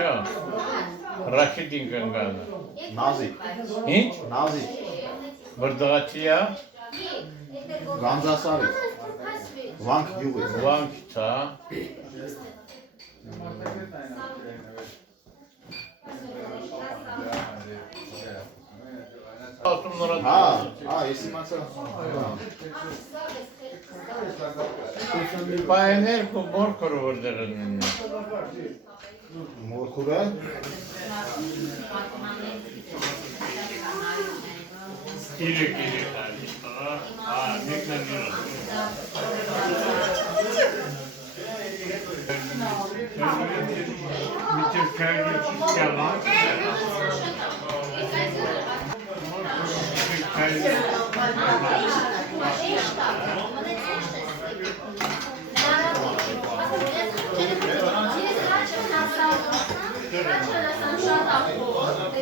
Չէ։ Ռաշիդին կնգանը։ Նազիկ։ Ինչ։ Նազիկ։ Բրդղաչիա։ Գանձասարից։ Վանք գյուղից։ Վանքից, հա։ Ես իմացա։ Պայներ ու մորքոր որտեղ են ունի։ Մորքուրը։ Իրեք արի, մեկն են Միտև կայրի կյալան։ Շատ